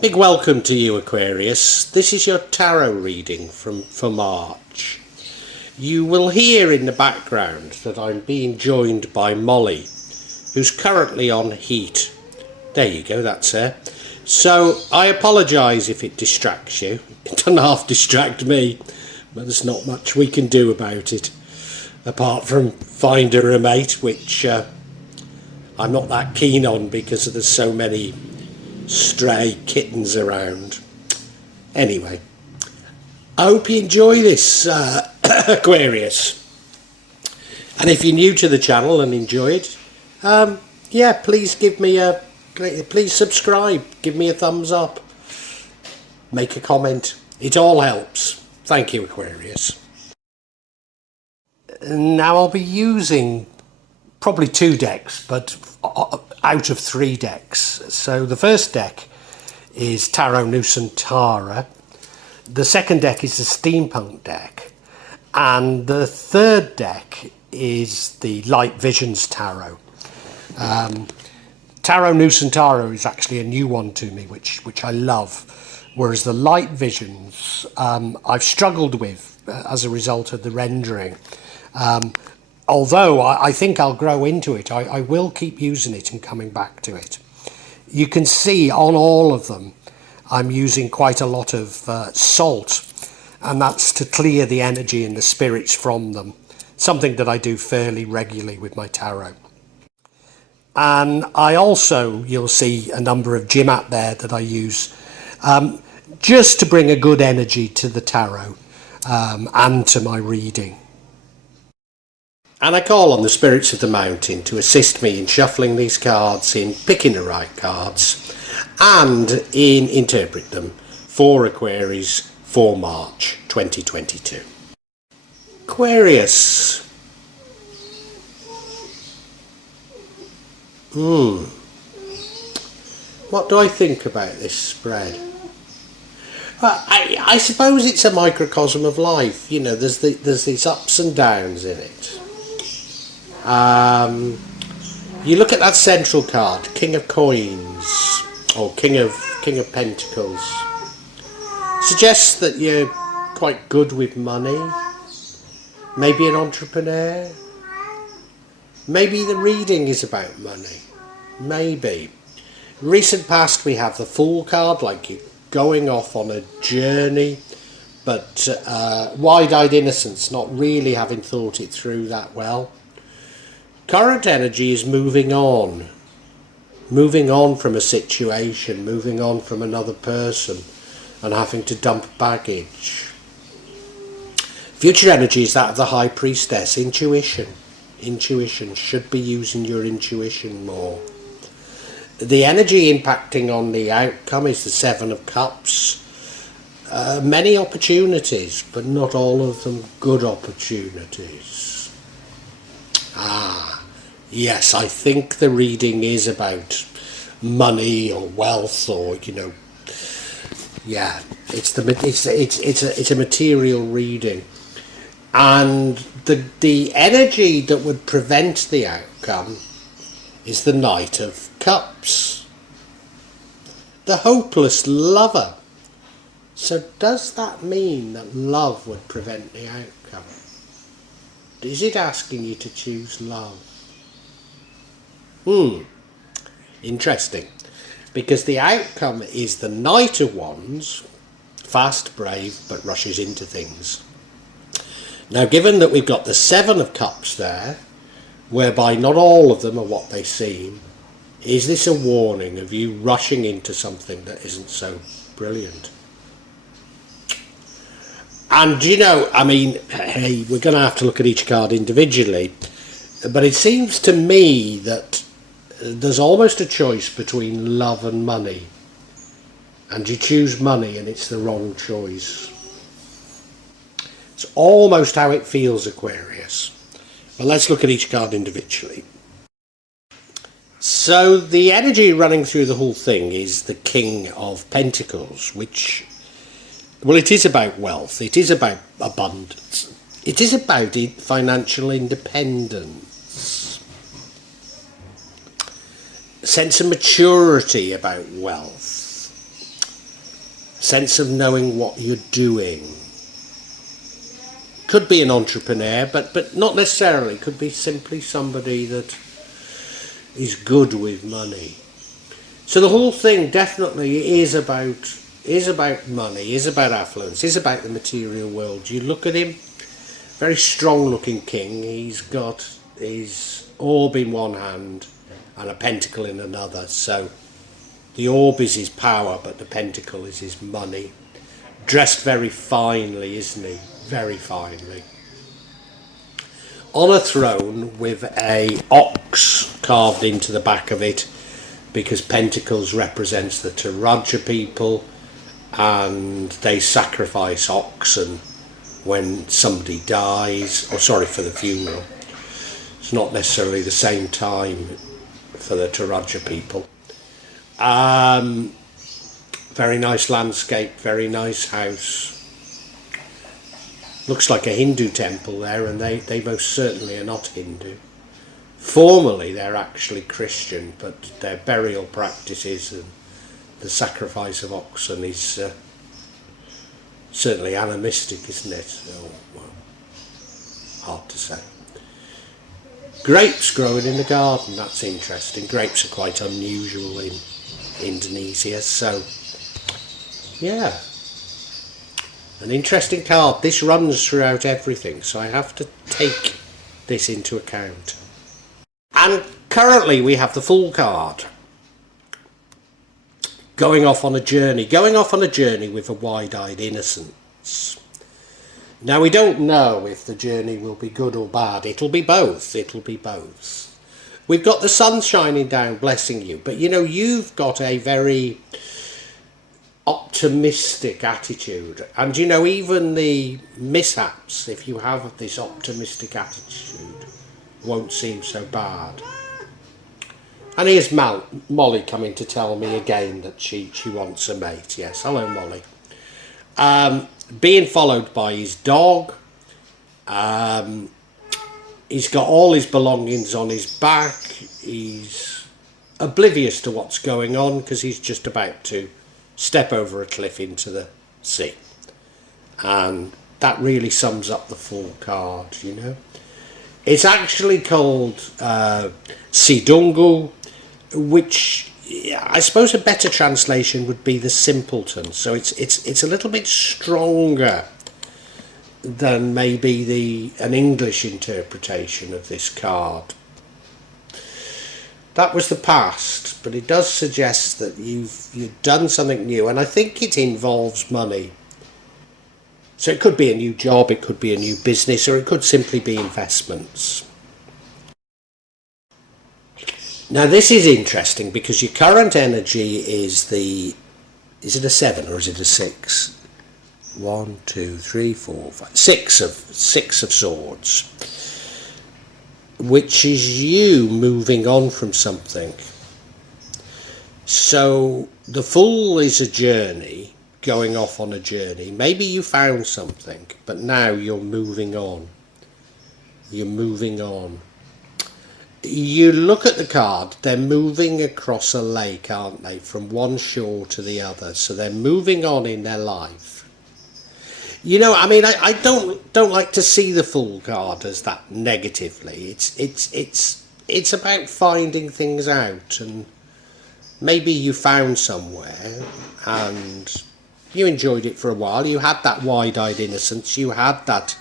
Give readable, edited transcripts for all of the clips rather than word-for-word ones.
Big welcome to you, Aquarius. This is your tarot reading for March. You will hear in the background that I'm being joined by Molly, who's currently on heat. There you go, that's her. So I apologise if it distracts you. It doesn't half distract me, but there's not much we can do about it, apart from find her a mate, which I'm not that keen on because there's so many stray kittens around. Anyway, I hope you enjoy this, Aquarius. And if you're new to the channel and enjoy it, please please subscribe, give me a thumbs up, make a comment. It all helps. Thank you, Aquarius. Now I'll be using probably 2 decks, but out of 3 decks. So the first deck is Tarot Nusantara, the second deck is the Steampunk deck, and the third deck is the Light Visions Tarot. Tarot Nusantara is actually a new one to me, which I love, whereas the Light Visions I've struggled with as a result of the rendering. Although I think I'll grow into it, I will keep using it and coming back to it. You can see on all of them I'm using quite a lot of salt, and that's to clear the energy and the spirits from them, something that I do fairly regularly with my tarot. And I also, you'll see a number of Jimat there that I use just to bring a good energy to the tarot and to my reading. And I call on the spirits of the mountain to assist me in shuffling these cards, in picking the right cards, and in interpret them for Aquarius for March 2022. Aquarius. What do I think about this spread? Well, I suppose it's a microcosm of life. You know, there's these ups and downs in it. You look at that central card, King of Coins, or King of Pentacles. Suggests that you're quite good with money. Maybe an entrepreneur. Maybe the reading is about money. Maybe. Recent past we have the Fool card, like you're going off on a journey, but wide-eyed innocence, not really having thought it through that well. Current energy is moving on from a situation, moving on from another person, and having to dump baggage. Future energy is that of the High Priestess, intuition. Intuition, should be using your intuition more. The energy impacting on the outcome is the 7 of Cups. Many opportunities, but not all of them good opportunities. Yes, I think the reading is about money or wealth, or it's a material reading, and the energy that would prevent the outcome is the Knight of Cups, the hopeless lover. So does that mean that love would prevent the outcome? Is it asking you to choose love? Interesting, because the outcome is the Knight of Wands, fast, brave, but rushes into things. Now, given that we've got the 7 of Cups there, whereby not all of them are what they seem, is this a warning of you rushing into something that isn't so brilliant? And hey, we're going to have to look at each card individually, but it seems to me that there's almost a choice between love and money, and you choose money and it's the wrong choice. It's almost how it feels, Aquarius. But let's look at each card individually. So the energy running through the whole thing is the King of Pentacles, which, well, it is about wealth, it is about abundance, it is about financial independence. sense of maturity about wealth. sense of knowing what you're doing. Could be an entrepreneur, but not necessarily. Could be simply somebody that is good with money. So the whole thing definitely is about money, is about affluence, is about the material world. You look at him, very strong looking king. He's got his orb in one hand and a pentacle in another. So the orb is his power, but the pentacle is his money. Dressed very finely, isn't he? Very finely. On a throne with a ox carved into the back of it, because pentacles represents the Taraja people, and they sacrifice oxen when somebody dies, or sorry, for the funeral. It's not necessarily the same time for the Taraja people. Very nice landscape, very nice house. Looks like a Hindu temple there, and they most certainly are not Hindu. Formally they're actually Christian, but their burial practices and the sacrifice of oxen is certainly animistic, isn't it? Oh, well, hard to say. Grapes growing in the garden, that's interesting. Grapes are quite unusual in Indonesia, so yeah. An interesting card. This runs throughout everything, so I have to take this into account. And currently we have the Fool card. Going off on a journey with a wide-eyed innocence. Now we don't know if the journey will be good or bad. It'll be both. We've got the sun shining down, blessing you, but you know, you've got a very optimistic attitude, and you know, even the mishaps, if you have this optimistic attitude, won't seem so bad. And here's Molly coming to tell me again that she wants a mate. Yes, hello Molly. Being followed by his dog. He's got all his belongings on his back. He's oblivious to what's going on because he's just about to step over a cliff into the sea. And that really sums up the Fool card, you know. It's actually called Sidungu, which I suppose a better translation would be the simpleton. So it's a little bit stronger than maybe an English interpretation of this card. That was the past, but it does suggest that you've done something new, and I think it involves money. So it could be a new job, it could be a new business, or it could simply be investments. Now this is interesting because your current energy is it a 7 or is it a 6? 1, 2, 3, 4, 5, 6 of swords, which is you moving on from something. So the Fool is a journey, going off on a journey. Maybe you found something, but now you're moving on. You look at the card, they're moving across a lake, aren't they, from one shore to the other. So they're moving on in their life. You know, I mean, I don't like to see the Fool card as that negatively. It's about finding things out, and maybe you found somewhere and you enjoyed it for a while. You had that wide-eyed innocence, you had that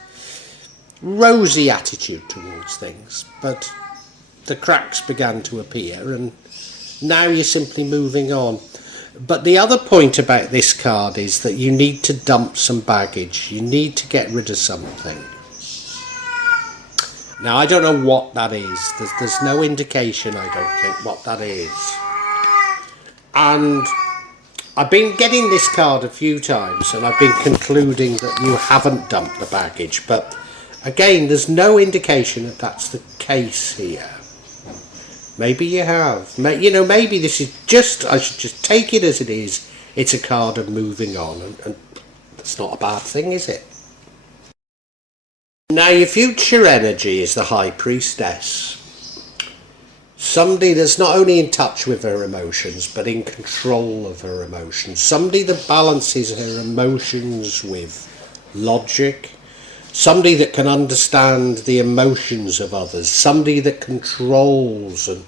rosy attitude towards things, but the cracks began to appear, and now you're simply moving on. But the other point about this card is that you need to dump some baggage. You need to get rid of something. Now, I don't know what that is. There's no indication, I don't think, what that is. And I've been getting this card a few times, and I've been concluding that you haven't dumped the baggage. But again, there's no indication that that's the case here. Maybe you have. You know, maybe this is just, I should just take it as it is. It's a card of moving on, and that's not a bad thing, is it? Now, your future energy is the High Priestess. Somebody that's not only in touch with her emotions, but in control of her emotions. Somebody that balances her emotions with logic. Somebody that can understand the emotions of others. Somebody that controls and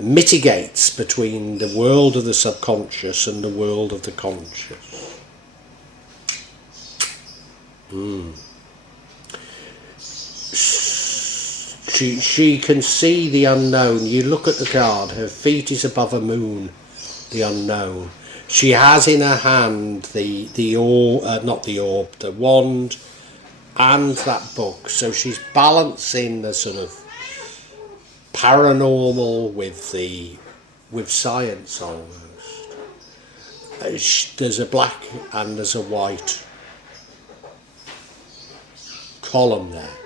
mitigates between the world of the subconscious and the world of the conscious. She can see the unknown. You look at the card, her feet is above a moon, the unknown. She has in her hand the wand and that book. So she's balancing the sort of paranormal with science almost. There's a black and there's a white column there.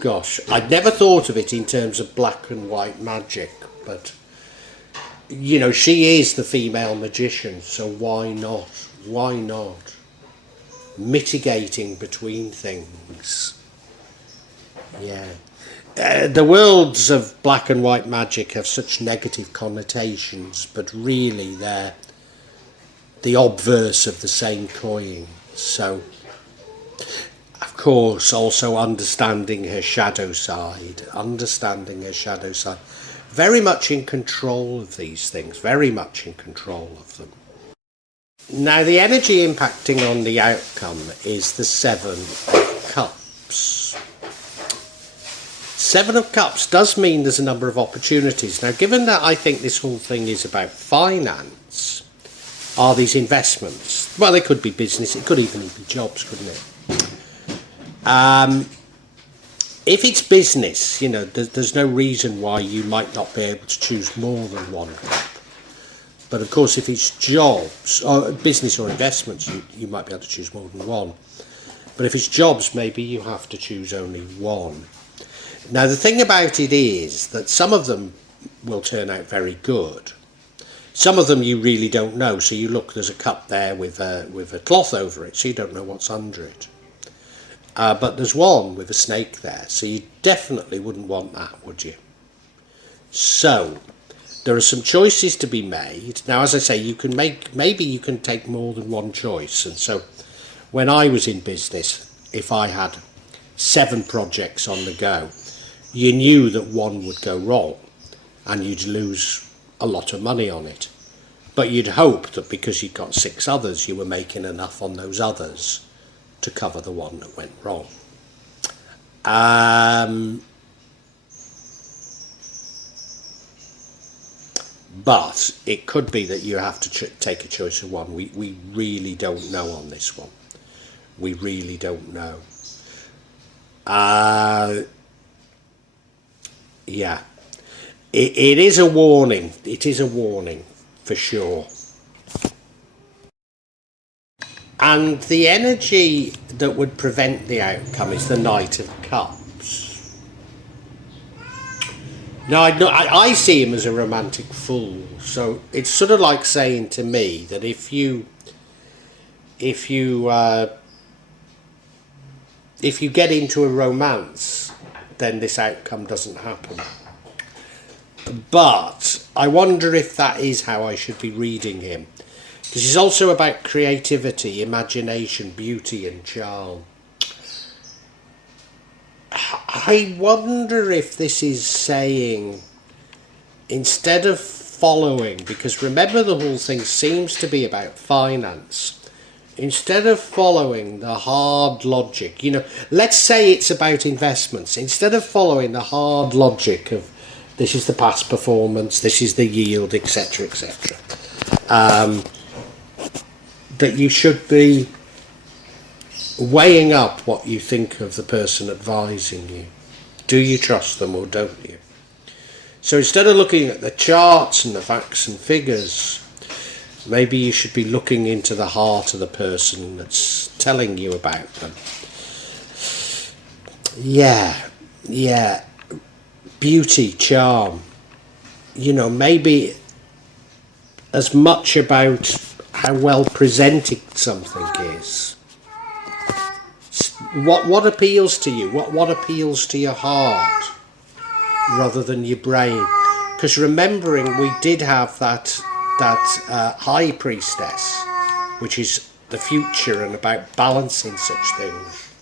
Gosh, I'd never thought of it in terms of black and white magic, but you know, she is the female magician, so why not? Why not? Mitigating between things. Yeah. The worlds of black and white magic have such negative connotations, but really they're the obverse of the same coin. So, of course, also understanding her shadow side, very much in control of these things, very much in control of them. Now, the energy impacting on the outcome is the Seven of Cups. Seven of Cups does mean there's a number of opportunities. Now, given that I think this whole thing is about finance, are these investments? Well, it could be business, it could even be jobs, couldn't it? If it's business, you know, there's no reason why you might not be able to choose more than one cup. But of course, if it's jobs, or business or investments, you might be able to choose more than one. But if it's jobs, maybe you have to choose only one. Now, the thing about it is that some of them will turn out very good. Some of them you really don't know. So you look, there's a cup there with a cloth over it, so you don't know what's under it. But there's one with a snake there, so you definitely wouldn't want that, would you? So there are some choices to be made. Now, as I say, maybe you can take more than one choice. And so when I was in business, if I had 7 projects on the go, you knew that one would go wrong and you'd lose a lot of money on it. But you'd hope that because you'd got 6 others, you were making enough on those others to cover the one that went wrong. But it could be that you have to take a choice of one. We really don't know on this one. We really don't know. Yeah. It is a warning. It is a warning, for sure. And the energy that would prevent the outcome is the Knight of Cups. Now, I see him as a romantic fool. So it's sort of like saying to me that if you get into a romance, then this outcome doesn't happen. But I wonder if that is how I should be reading him. Because he's also about creativity, imagination, beauty and charm. I wonder if this is saying, instead of following, because remember the whole thing seems to be about finance, instead of following the hard logic, you know, let's say it's about investments, instead of following the hard logic of this is the past performance, this is the yield, etc., etc., that you should be weighing up what you think of the person advising you. Do you trust them or don't you? So instead of looking at the charts and the facts and figures, maybe you should be looking into the heart of the person that's telling you about them. Yeah. Beauty, charm. You know, maybe as much about how well presented something is. What appeals to you? What appeals to your heart? rather than your brain. Because remembering we did have that high priestess, which is the future and about balancing such things.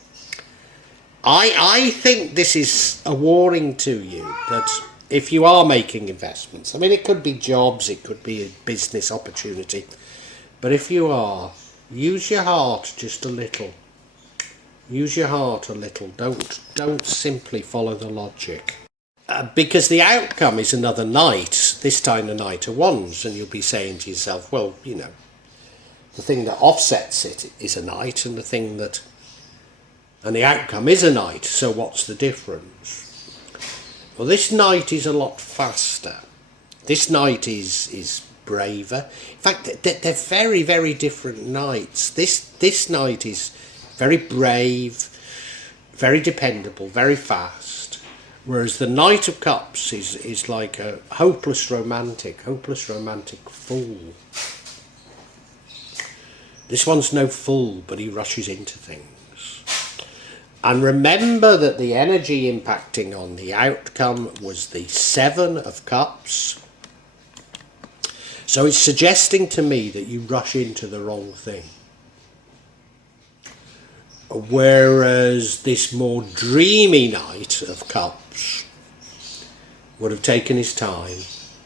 I think this is a warning to you that if you are making investments, I mean, it could be jobs, it could be a business opportunity, but if you are, use your heart just a little. Use your heart a little. Don't simply follow the logic. Because the outcome is another knight, this time a knight of wands, and you'll be saying to yourself, well, you know, the thing that offsets it is a knight, and the outcome is a knight, so what's the difference? Well, this knight is a lot faster. This knight is braver. In fact, they're very, very different knights. This knight is very brave, very dependable, very fast. Whereas the Knight of Cups is like a hopeless romantic fool. This one's no fool, but he rushes into things. And remember that the energy impacting on the outcome was the Seven of Cups. So it's suggesting to me that you rush into the wrong thing. Whereas this more dreamy Knight of Cups would have taken his time,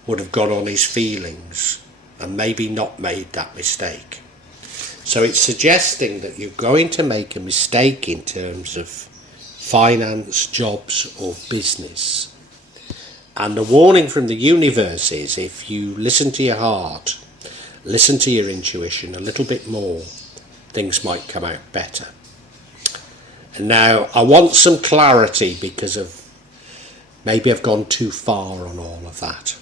would have gone on his feelings, and maybe not made that mistake. So it's suggesting that you're going to make a mistake in terms of finance, jobs, or business. And the warning from the universe is, if you listen to your heart, listen to your intuition a little bit more, things might come out better. And now I want some clarity because of maybe I've gone too far on all of that.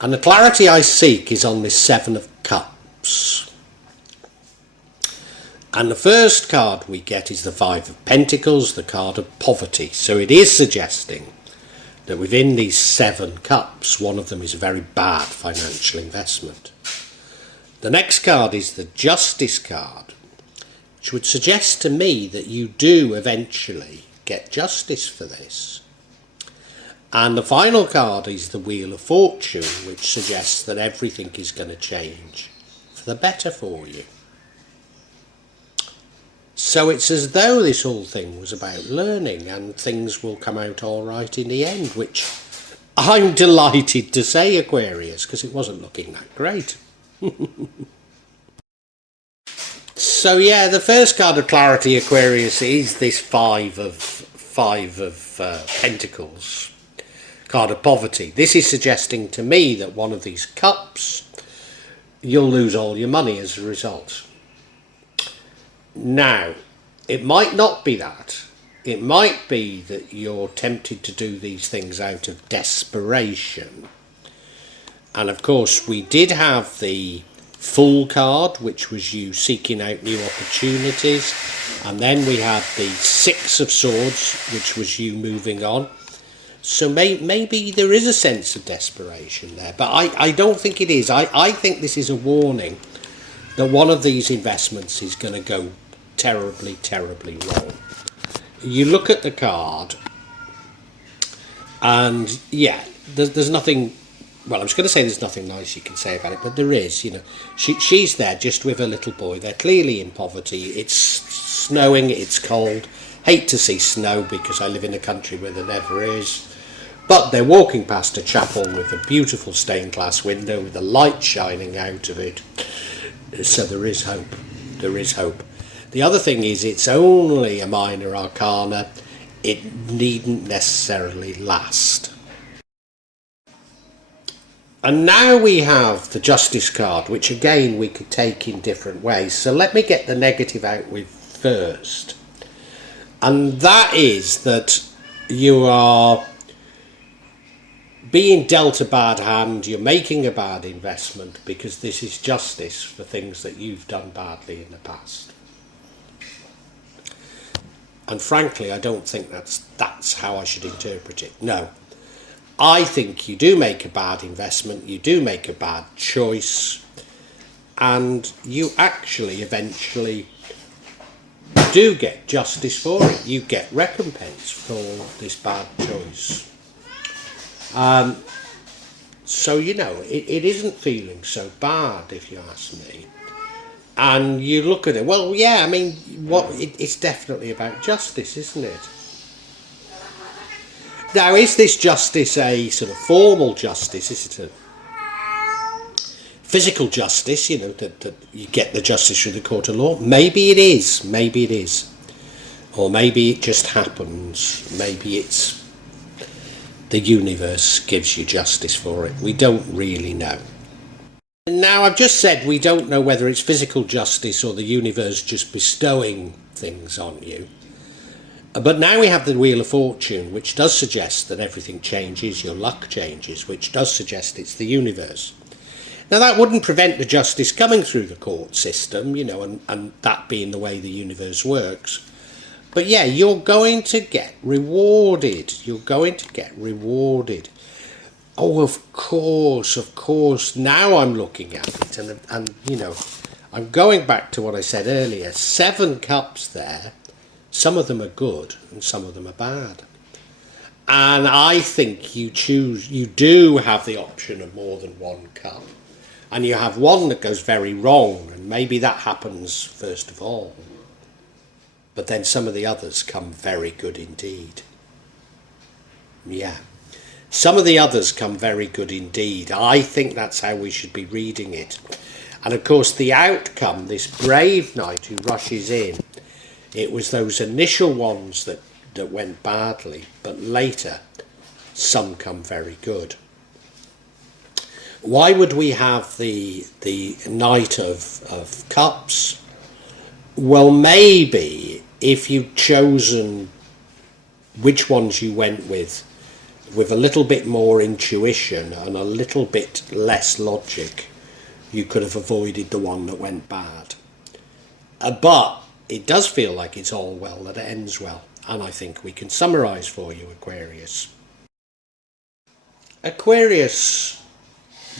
And the clarity I seek is on this Seven of Cups. And the first card we get is the Five of Pentacles, the card of poverty. So it is suggesting that within these 7 cups, one of them is a very bad financial investment. The next card is the Justice card, which would suggest to me that you do eventually get justice for this. And the final card is the Wheel of Fortune, which suggests that everything is going to change for the better for you. So it's as though this whole thing was about learning, and things will come out all right in the end, which I'm delighted to say, Aquarius, because it wasn't looking that great. So yeah, the first card of clarity, Aquarius, is this five of Pentacles, card of poverty. This is suggesting to me that one of these cups, you'll lose all your money as a result. Now, it might not be that. It might be that you're tempted to do these things out of desperation. And of course, we did have the Fool card, which was you seeking out new opportunities. And then we had the Six of Swords, which was you moving on. So maybe there is a sense of desperation there. But I don't think it is. I think this is a warning that one of these investments is going to go terribly, terribly wrong. You look at the card, and yeah, there's nothing. Well, I was going to say there's nothing nice you can say about it, but there is. You know, she's there just with her little boy. They're clearly in poverty. It's snowing. It's cold. Hate to see snow because I live in a country where there never is. But they're walking past a chapel with a beautiful stained glass window with the light shining out of it. So there is hope. There is hope. The other thing is, it's only a minor arcana. It needn't necessarily last. And now we have the Justice card, which again we could take in different ways. So let me get the negative out with first. And that is that you are being dealt a bad hand, you're making a bad investment because this is justice for things that you've done badly in the past. And frankly, I don't think that's how I should interpret it. No. I think you do make a bad investment, you do make a bad choice, and you actually eventually do get justice for it. You get recompense for this bad choice. So, it isn't feeling so bad, if you ask me. And you look at it, well, yeah, I mean, it's definitely about justice, isn't it? Now, is this justice a sort of formal justice? Is it a physical justice, that you get the justice through the court of law? Maybe it is. Maybe it is. Or maybe it just happens. Maybe it's the universe gives you justice for it. We don't really know. Now, I've just said we don't know whether it's physical justice or the universe just bestowing things on you. But now we have the Wheel of Fortune, which does suggest that everything changes, your luck changes, which does suggest it's the universe. Now, that wouldn't prevent the justice coming through the court system, and that being the way the universe works. But yeah, you're going to get rewarded. You're going to get rewarded. Oh, of course. Now I'm looking at it, and I'm going back to what I said earlier. 7 cups there. Some of them are good and some of them are bad. And I think you do have the option of more than 1 cup. And you have one that goes very wrong, and maybe that happens first of all. But then some of the others come very good indeed. Yeah. Some of the others come very good indeed. I think that's how we should be reading it. And of course the outcome, this brave knight who rushes in, it was those initial ones that went badly, but later some come very good. Why would we have the Knight of Cups? Well, maybe if you'd chosen which ones you went with a little bit more intuition and a little bit less logic, you could have avoided the one that went bad. But it does feel like it's all well that it ends well, and I think we can summarise for you, Aquarius. Aquarius,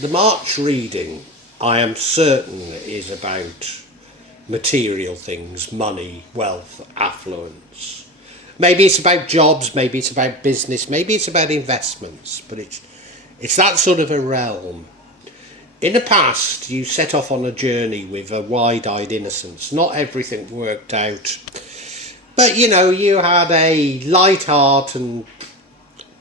the March reading, I am certain, is about material things, money, wealth, affluence. Maybe it's about jobs, maybe it's about business, maybe it's about investments, but it's that sort of a realm. In the past, you set off on a journey with a wide-eyed innocence. Not everything worked out, but you had a light heart, and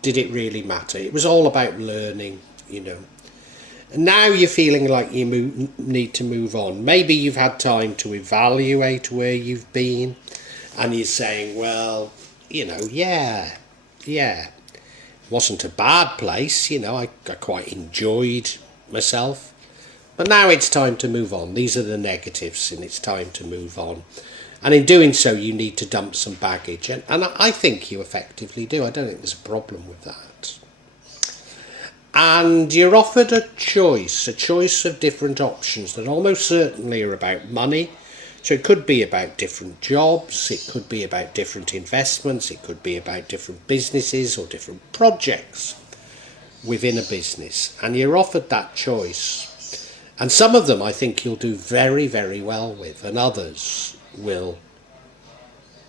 did it really matter? It was all about learning, And now you're feeling like you need to move on. Maybe you've had time to evaluate where you've been, and you're saying, well, yeah, it wasn't a bad place, I quite enjoyed myself. But now it's time to move on. These are the negatives, and it's time to move on. And in doing so, you need to dump some baggage. And I think you effectively do. I don't think there's a problem with that. And you're offered a choice of different options that almost certainly are about money. So it could be about different jobs, it could be about different investments, it could be about different businesses or different projects within a business. And you're offered that choice. And some of them I think you'll do very, very well with, and others will,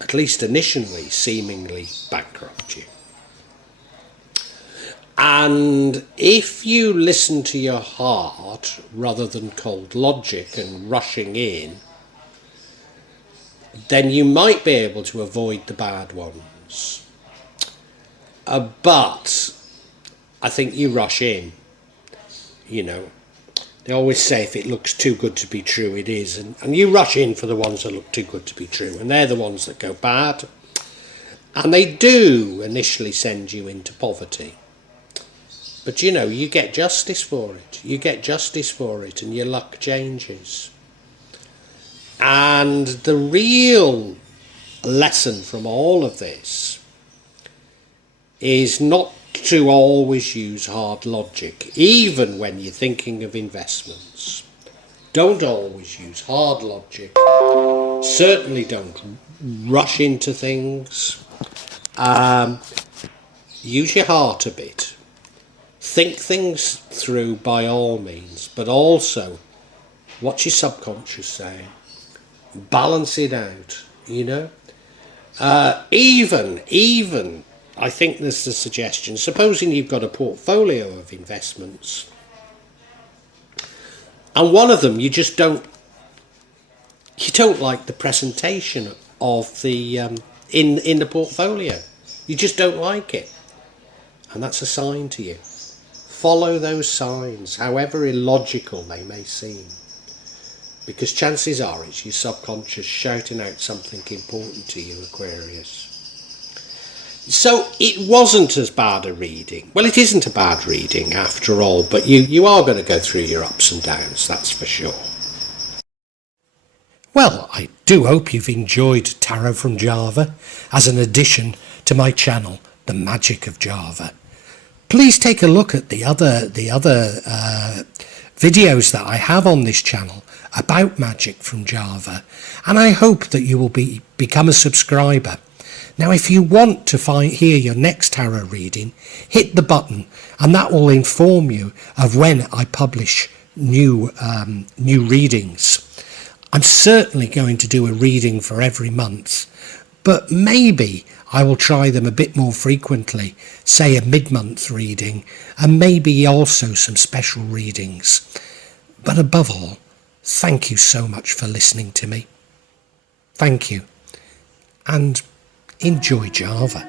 at least initially, seemingly bankrupt you. And if you listen to your heart rather than cold logic and rushing in, then you might be able to avoid the bad ones. But I think you rush in. They always say if it looks too good to be true, it is. And you rush in for the ones that look too good to be true. And they're the ones that go bad. And they do initially send you into poverty. But you get justice for it. You get justice for it, and your luck changes. And the real lesson from all of this is not to always use hard logic, even when you're thinking of investments. Don't always use hard logic. Certainly don't rush into things. Use your heart a bit. Think things through by all means, but also what's your subconscious saying? Balance it out, Even I think there's the suggestion, supposing you've got a portfolio of investments, and one of them you don't like the presentation of the in the portfolio. You just don't like it, and that's a sign to you. Follow those signs, however illogical they may seem, because chances are it's your subconscious shouting out something important to you, Aquarius. So it wasn't as bad a reading. Well, it isn't a bad reading after all, but you are going to go through your ups and downs, that's for sure. Well, I do hope you've enjoyed Tarot from Java as an addition to my channel, The Magic of Java. Please take a look at the other videos that I have on this channel about magic from Java, and I hope that you will become a subscriber. Now, if you want to hear your next tarot reading, hit the button, and that will inform you of when I publish new readings. I'm certainly going to do a reading for every month, but maybe I will try them a bit more frequently, say a mid-month reading, and maybe also some special readings. But above all, thank you so much for listening to me. Thank you, and enjoy Java.